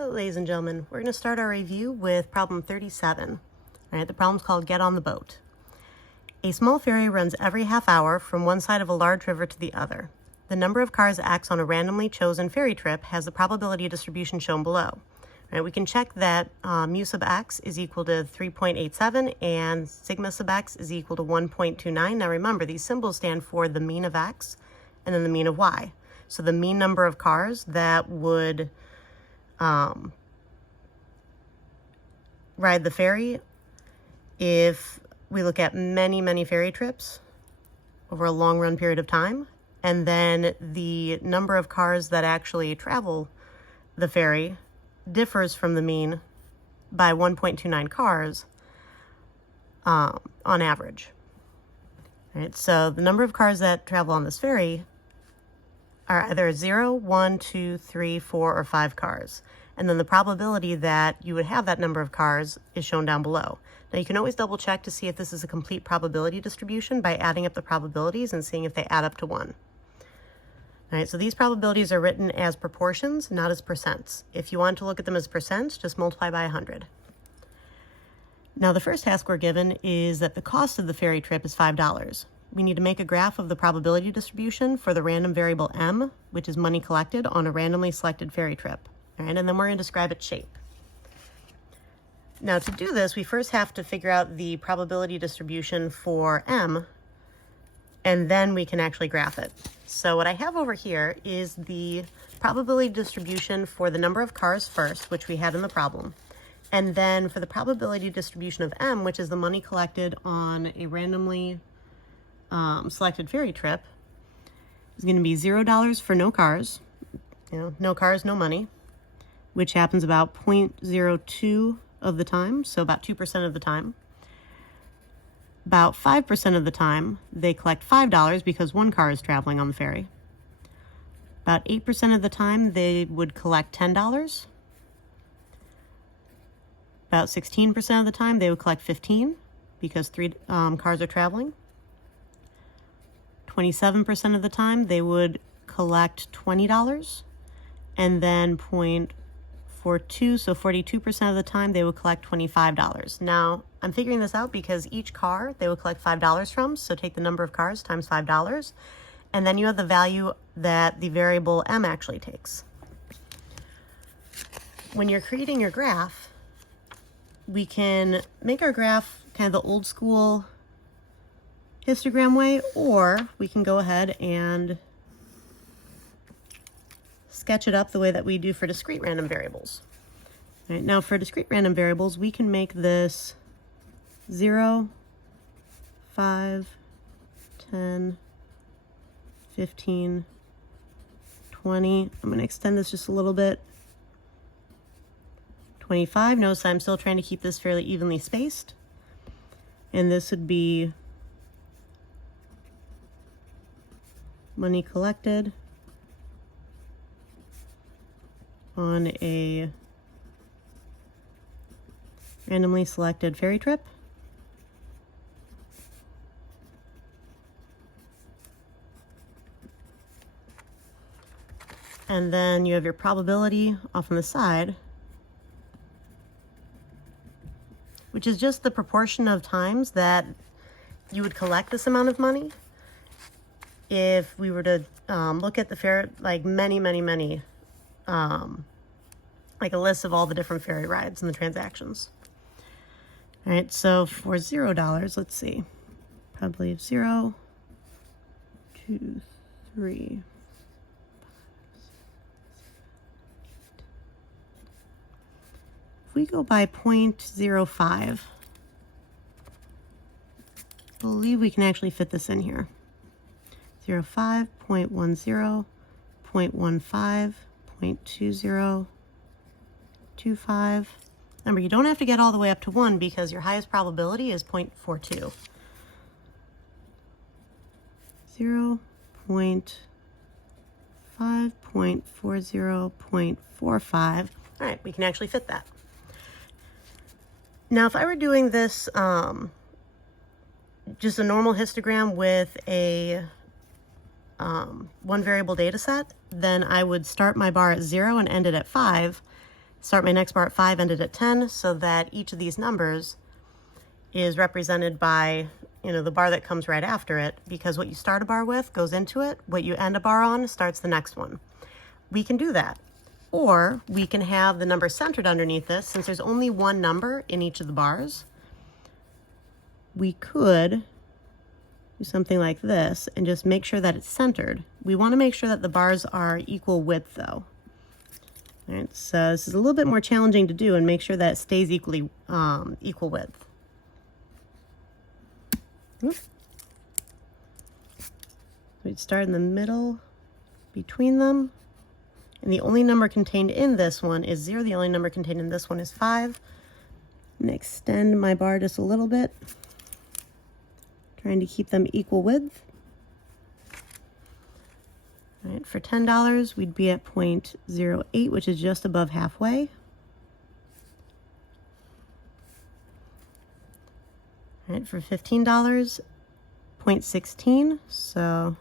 Hello, ladies and gentlemen. We're going to start our review with problem 37. All right, the problem's called Get on the Boat. A small ferry runs every half hour from one side of a large river to the other. The number of cars X on a randomly chosen ferry trip has the probability distribution shown below. All right, we can check that mu sub x is equal to 3.87 and sigma sub x is equal to 1.29. Now remember, these symbols stand for the mean of x and then the mean of y. So the mean number of cars that would ride the ferry if we look at many ferry trips over a long run period of time, and then the number of cars that actually travel the ferry differs from the mean by 1.29 cars on average. All right, so the number of cars that travel on this ferry are either 0, 1, 2, 3, 4, or 5 cars. And then the probability that you would have that number of cars is shown down below. Now you can always double check to see if this is a complete probability distribution by adding up the probabilities and seeing if they add up to 1. All right, so these probabilities are written as proportions, not as percents. If you want to look at them as percents, just multiply by 100. Now the first task we're given is that the cost of the ferry trip is $5. We need to make a graph of the probability distribution for the random variable m, which is money collected on a randomly selected ferry trip. All right, and then we're going to describe its shape. Now to do this, we first have to figure out the probability distribution for m, and then we can actually graph it. So what I have over here is the probability distribution for the number of cars first, which we had in the problem. And then for the probability distribution of m, which is the money collected on a randomly selected ferry trip, is going to be $0 for no cars. No cars, no money, which happens about 0.02 of the time, so about 2% of the time. About 5% of the time, they collect $5 because one car is traveling on the ferry. About 8% of the time, they would collect $10. About 16% of the time, they would collect $15 because 3 cars are traveling. 27% of the time, they would collect $20, and then 0.42, so 42% of the time, they would collect $25. Now, I'm figuring this out because each car they would collect $5 from, so take the number of cars times $5, and then you have the value that the variable m actually takes. When you're creating your graph, we can make our graph kind of the old school histogram way, or we can go ahead and sketch it up the way that we do for discrete random variables. All right, now for discrete random variables, we can make this 0, 5, 10, 15, 20. I'm going to extend this just a little bit. 25. Notice I'm still trying to keep this fairly evenly spaced. And this would be money collected on a randomly selected ferry trip. And then you have your probability off on the side, which is just the proportion of times that you would collect this amount of money if we were to look at the ferry, like many, like a list of all the different ferry rides and the transactions. All right, so for $0, let's see, probably 0, 2, 3, 5, 6, 7, 8. If we go by 0.05, I believe we can actually fit this in here. 0.05, 0.10, 0.15, 0.20, 0.25. Remember, you don't have to get all the way up to 1 because your highest probability is 0.42. 0.5, 0.40, 0.45. All right, we can actually fit that. Now, if I were doing this just a normal histogram with a one variable data set, then I would start my bar at 0 and end it at 5. start my next bar at 5, end it at 10, so that each of these numbers is represented by, you know, the bar that comes right after it, because what you start a bar with goes into it, what you end a bar on starts the next one. We can do that. Or we can have the number centered underneath this. Since there's only one number in each of the bars, we could do something like this and just make sure that it's centered. We want to make sure that the bars are equal width though. All right, so this is a little bit more challenging to do, and make sure that it stays equal width. We'd start in the middle between them. And the only number contained in this one is 0. The only number contained in this one is 5. And extend my bar just a little bit, trying to keep them equal width. All right, for $10, we'd be at 0.08, which is just above halfway. All right, for $15, 0.16, so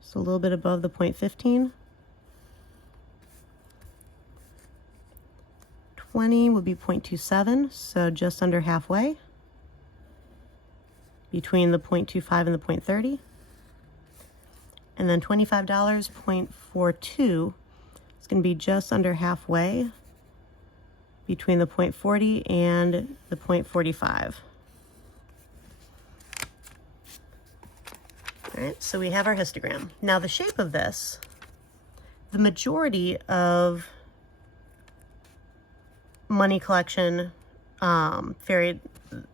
just a little bit above the 0.15. 20 would be 0.27, so just under halfway between the 0.25 and the 0.30. And then $25, 0.42 is going to be just under halfway between the 0.40 and the 0.45. All right, so we have our histogram. Now the shape of this, the majority of money collection,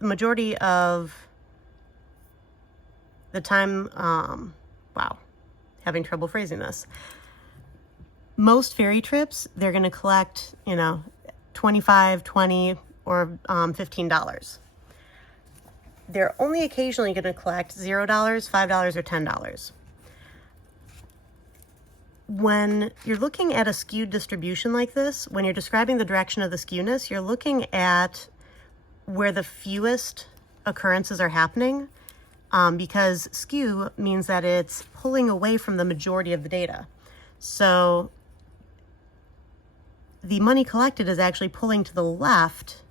majority of the time, wow, having trouble phrasing this. Most ferry trips, they're going to collect, you know, $25, $20, or $15. They're only occasionally going to collect $0, $5, or $10. When you're looking at a skewed distribution like this, when you're describing the direction of the skewness, you're looking at where the fewest occurrences are happening, because skew means that it's pulling away from the majority of the data. So the money collected is actually pulling to the left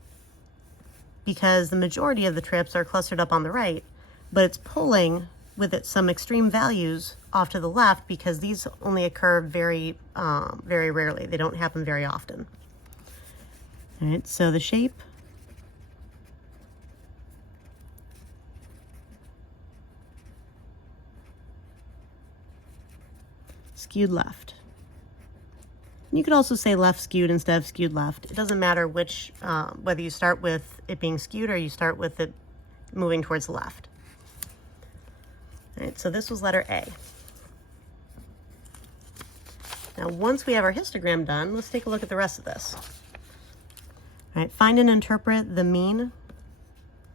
because the majority of the trips are clustered up on the right, but it's pulling with it some extreme values off to the left because these only occur very rarely. They don't happen very often. All right, so the shape. Skewed left. You could also say left skewed instead of skewed left. It doesn't matter which, whether you start with it being skewed or you start with it moving towards the left. All right, so this was letter A. Now, once we have our histogram done, let's take a look at the rest of this. All right, find and interpret the mean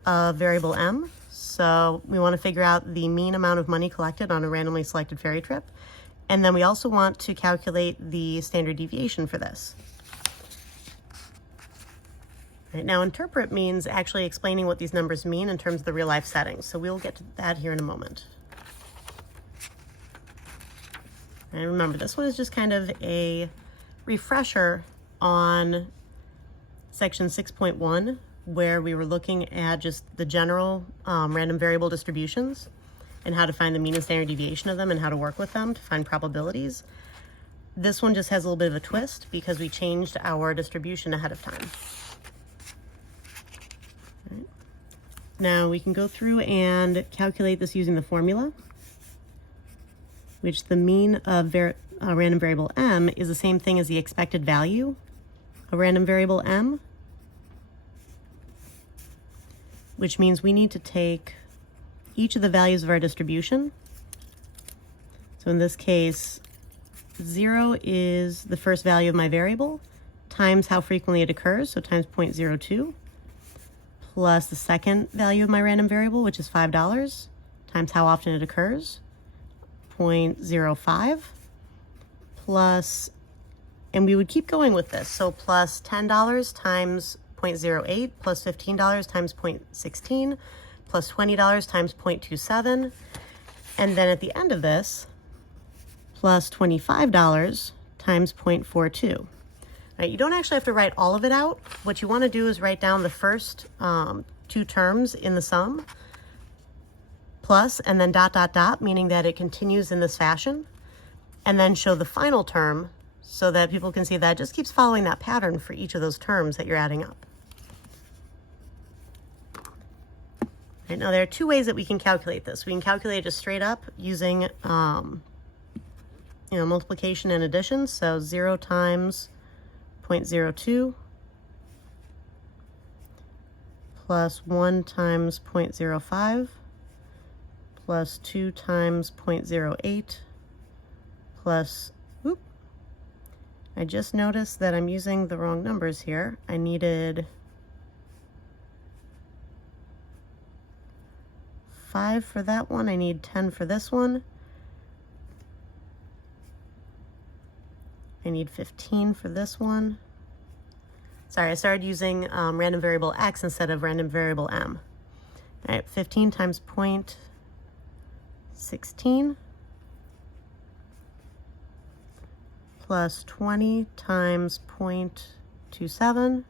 of variable M. So we want to figure out the mean amount of money collected on a randomly selected ferry trip. And then we also want to calculate the standard deviation for this. All right, now, interpret means actually explaining what these numbers mean in terms of the real life settings. So we'll get to that here in a moment. And remember, this one is just kind of a refresher on section 6.1, where we were looking at just the general random variable distributions and how to find the mean and standard deviation of them and how to work with them to find probabilities. This one just has a little bit of a twist because we changed our distribution ahead of time. All right. Now we can go through and calculate this using the formula, which the mean of random variable M is the same thing as the expected value of random variable M, which means we need to take each of the values of our distribution. So in this case, 0 is the first value of my variable times how frequently it occurs, so times 0.02, plus the second value of my random variable, which is $5, times how often it occurs, 0.05, plus, and we would keep going with this, so plus $10 times 0.08, plus $15 times 0.16, plus $20 times 0.27, and then at the end of this, plus $25 times 0.42. All Right, you don't actually have to write all of it out. What you want to do is write down the first two terms in the sum, plus, and then dot, dot, dot, meaning that it continues in this fashion, and then show the final term so that people can see that it just keeps following that pattern for each of those terms that you're adding up. Right, now there are two ways that we can calculate this. We can calculate it just straight up using multiplication and addition. So 0 times 0.02 plus 1 times 0.05 plus 2 times 0.08 plus, whoop, I just noticed that I'm using the wrong numbers here. I needed 5 for that one. I need 10 for this one. I need 15 for this one. Sorry, I started using random variable x instead of random variable m. All right, 15 times 0.16 plus 20 times 0.27.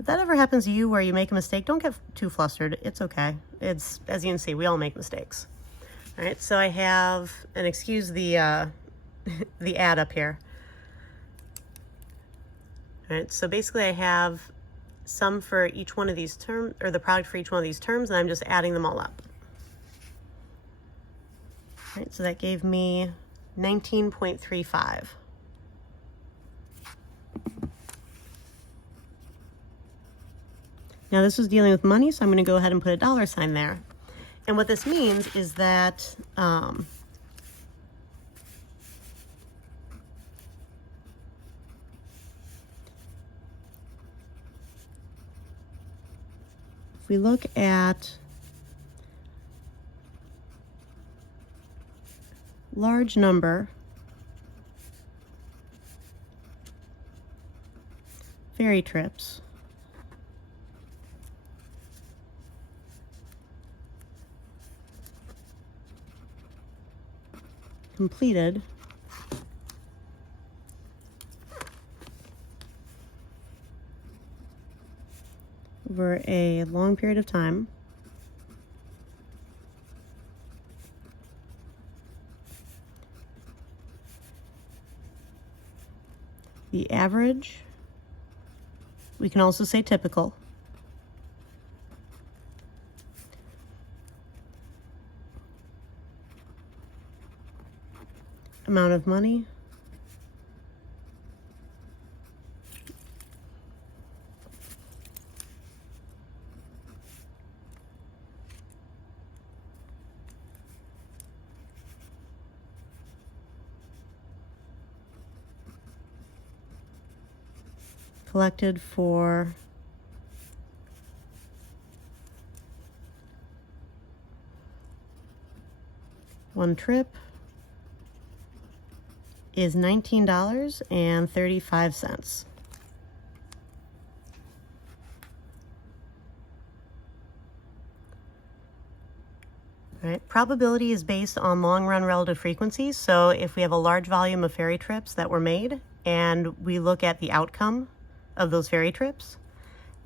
If that ever happens to you where you make a mistake, don't get too flustered. It's okay. It's, as you can see, we all make mistakes. All right, so I have, and excuse the the add up here. All right, so basically I have sum for each one of these terms, or the product for each one of these terms, and I'm just adding them all up. All right, so that gave me 19.35. Now this was dealing with money, so I'm going to go ahead and put a dollar sign there. And what this means is that if we look at large number ferry trips, completed over a long period of time, the average, we can also say typical, amount of money, collected for one trip is $19.35. All right, probability is based on long-run relative frequencies. So if we have a large volume of ferry trips that were made and we look at the outcome of those ferry trips,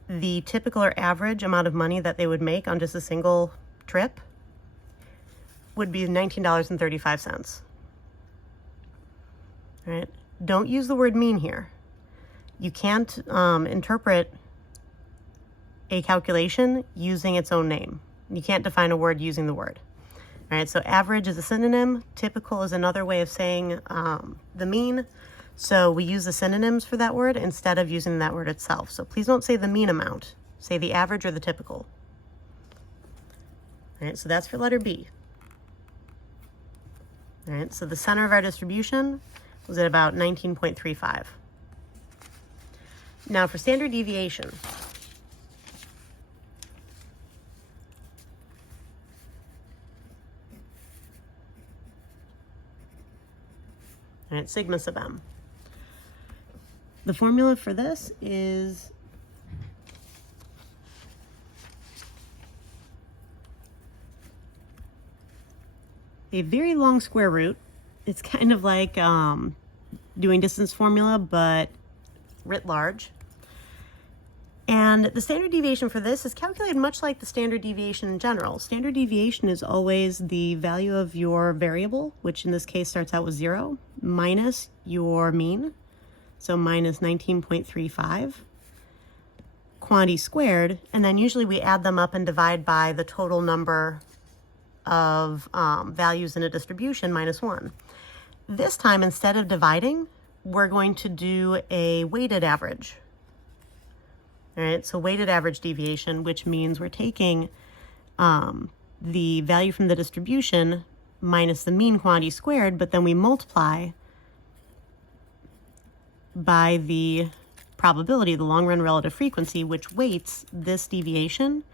the typical or average amount of money that they would make on just a single trip would be $19.35. All right, don't use the word mean here. You can't interpret a calculation using its own name. You can't define a word using the word. All right, so average is a synonym. Typical is another way of saying the mean. So we use the synonyms for that word instead of using that word itself. So please don't say the mean amount. Say the average or the typical. All right, so that's for letter B. All right, so the center of our distribution was at about 19.35. Now for standard deviation. All right, sigma sub m. The formula for this is a very long square root. It's kind of like doing distance formula, but writ large. And the standard deviation for this is calculated much like the standard deviation in general. Standard deviation is always the value of your variable, which in this case starts out with 0, minus your mean, so minus 19.35, quantity squared, and then usually we add them up and divide by the total number of values in a distribution minus 1. This time, instead of dividing, we're going to do a weighted average. All right, so weighted average deviation, which means we're taking the value from the distribution minus the mean quantity squared, but then we multiply by the probability, the long run relative frequency, which weights this deviation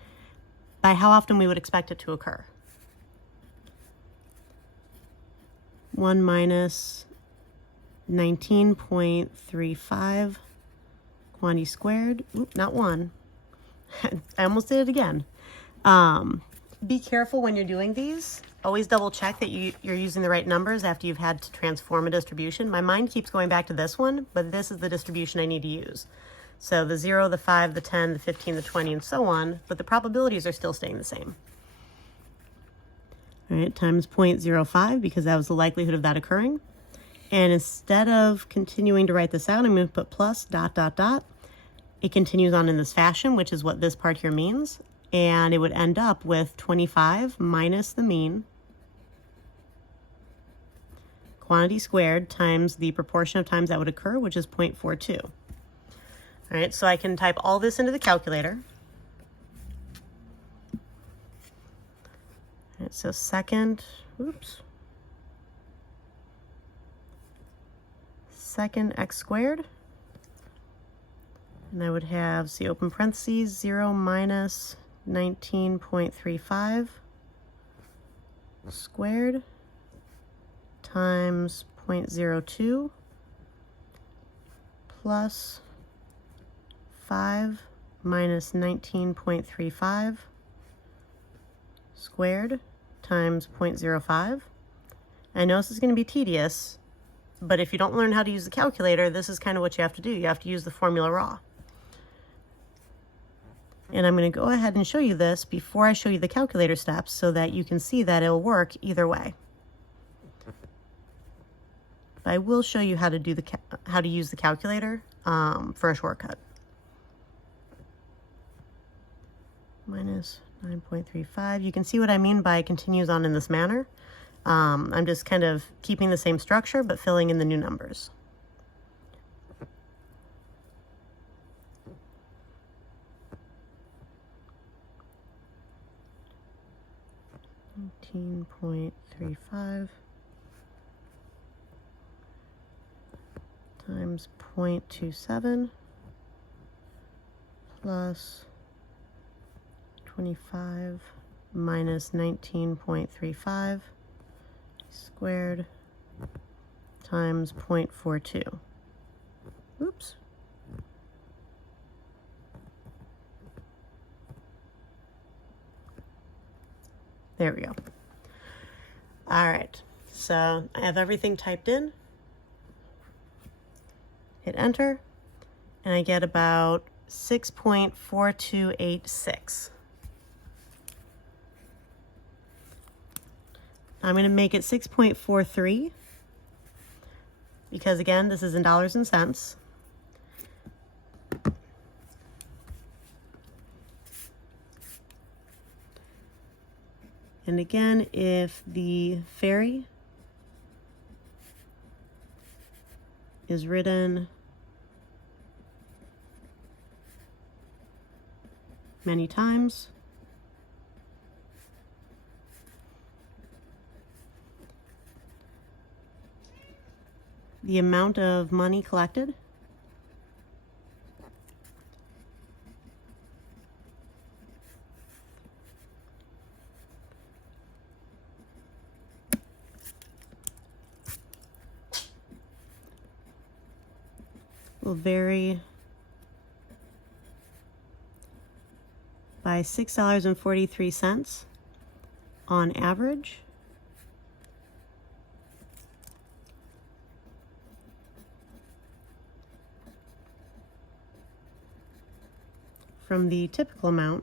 by how often we would expect it to occur. 1 minus 19.35 quantity squared. Oop, not 1. I almost did it again. Be careful when you're doing these. Always double check that you're using the right numbers after you've had to transform a distribution. My mind keeps going back to this one, but this is the distribution I need to use. So the 0, the 5, the 10, the 15, the 20, and so on, but the probabilities are still staying the same. All right, times 0.05, because that was the likelihood of that occurring. And instead of continuing to write this out, I'm going to put plus dot dot dot. It continues on in this fashion, which is what this part here means. And it would end up with 25 minus the mean quantity squared times the proportion of times that would occur, which is 0.42. All right, so I can type all this into the calculator. All right, so second x squared, and I would have, see, open parentheses, 0 minus 19.35 squared times 0.02 plus 5 minus 19.35 squared times 0.05. I know this is going to be tedious, but if you don't learn how to use the calculator, this is kind of what you have to do. You have to use the formula raw. And I'm going to go ahead and show you this before I show you the calculator steps so that you can see that it'll work either way. But I will show you how to do how to use the calculator for a shortcut. Minus 9.35. You can see what I mean by it continues on in this manner. I'm just kind of keeping the same structure but filling in the new numbers. .35 times 0.27 plus 25 minus 19.35 squared times 0.42. Oops. There we go. All right, so I have everything typed in. Hit enter, and I get about 6.4286. I'm going to make it 6.43 because, again, this is in dollars and cents. And again, if the ferry is written many times, the amount of money collected will vary by $6.43 on average, from the typical amount,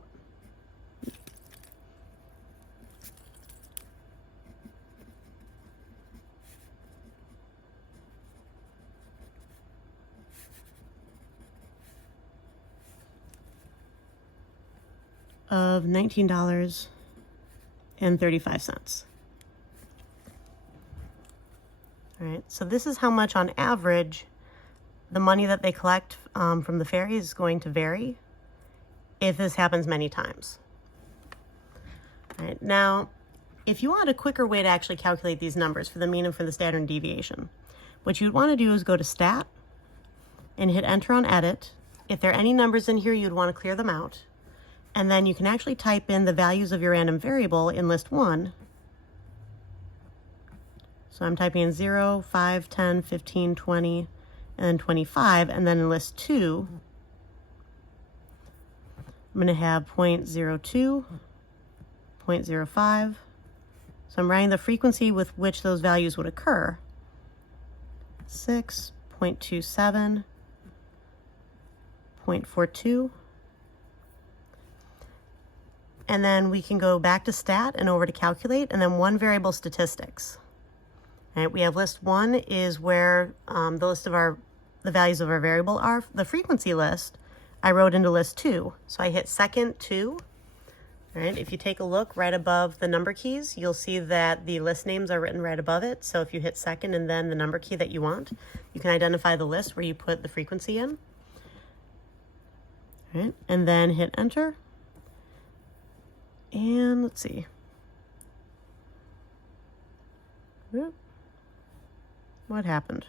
of $19.35. All right, so this is how much on average the money that they collect from the ferries is going to vary if this happens many times. All right, now, if you want a quicker way to actually calculate these numbers for the mean and for the standard deviation, what you'd want to do is go to Stat and hit Enter on Edit. If there are any numbers in here, you'd want to clear them out. And then you can actually type in the values of your random variable in list 1. So I'm typing in 0, 5, 10, 15, 20, and then 25. And then in list 2, I'm going to have 0.02, 0.05. So I'm writing the frequency with which those values would occur. 6, 0.27, 0.42. And then we can go back to Stat and over to Calculate, and then one variable statistics. All right, we have list 1 is where the list of the values of our variable are. The frequency list I wrote into list 2. So I hit second 2. All right, if you take a look right above the number keys, you'll see that the list names are written right above it. So if you hit second and then the number key that you want, you can identify the list where you put the frequency in. All right, and then hit Enter. And let's see. What happened?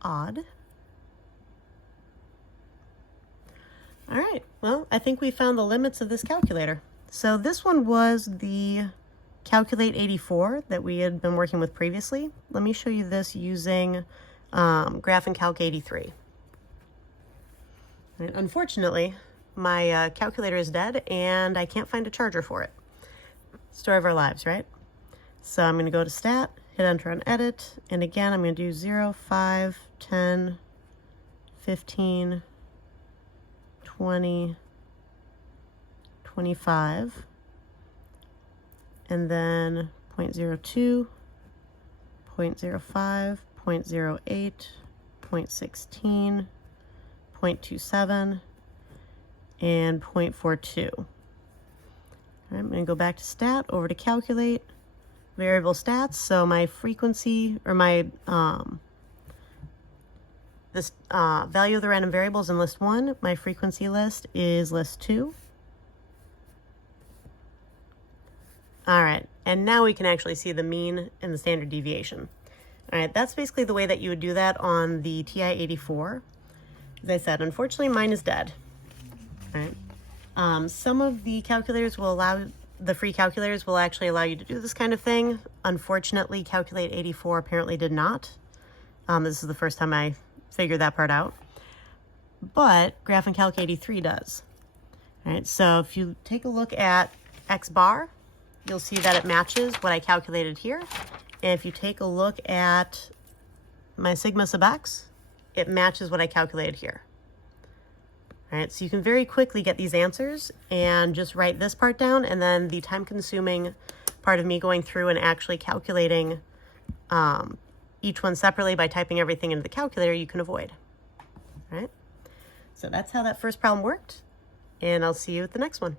Odd. All right, well, I think we found the limits of this calculator. So this one was the Calculate 84 that we had been working with previously. Let me show you this using Graph and Calc 83. And unfortunately, my calculator is dead and I can't find a charger for it. Story of our lives, right? So I'm going to go to Stat, hit Enter on Edit, and again I'm going to do 0, 5, 10, 15, 20, 25, and then 0.02, 0.05, 0.08, 0.16, 0.27, and 0.42. All right, I'm going to go back to Stat, over to Calculate, Variable Stats. So my frequency, or my this value of the random variables in list 1, my frequency list is list 2. All right, and now we can actually see the mean and the standard deviation. All right, that's basically the way that you would do that on the TI-84. As I said, unfortunately, mine is dead. All right. Some of the calculators will allow, the free calculators will actually allow you to do this kind of thing. Unfortunately, Calculate 84 apparently did not. This is the first time I figured that part out. But Graph and Calc 83 does. All right, so if you take a look at X bar, you'll see that it matches what I calculated here. And if you take a look at my sigma sub x, it matches what I calculated here. All right, so you can very quickly get these answers and just write this part down, and then the time-consuming part of me going through and actually calculating each one separately by typing everything into the calculator, you can avoid. All right, so that's how that first problem worked, and I'll see you at the next one.